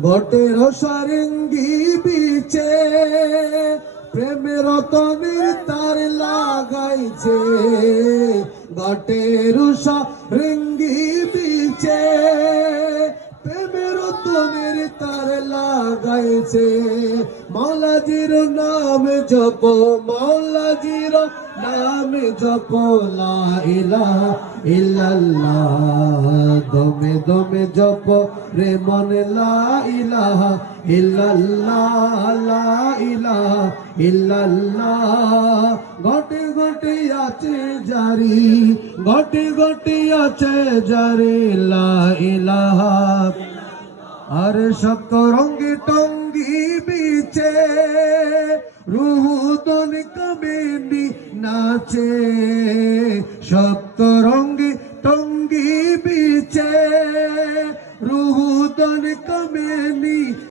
ঘটের সারেঙ্গি বিচে প্রেমের তনির তার লাগাইছে, ঘটের সারেঙ্গি বিচে প্রেমের তনির তার লাগাইছে। মাওলাজির নাম জপ, মাওলাজির নাম জপ, লা ইলাহা ইল্লাল্লাহ, দমে দমে জপ রে মন, লা ইলাহা ইল্লাল্লাহ, লা ইলাহা ইল্লাল্লাহ। ঘটে ঘটে আছে জারি, ঘটে ঘটে আছে জারি, লা ইলাহা। আর সপ্ত রঙ্গে টঙ্গি বিচে রুহু দন কবেনি নাচে, সপ্ত রঙ্গে টঙ্গি বিচে রুহু দন কবেনি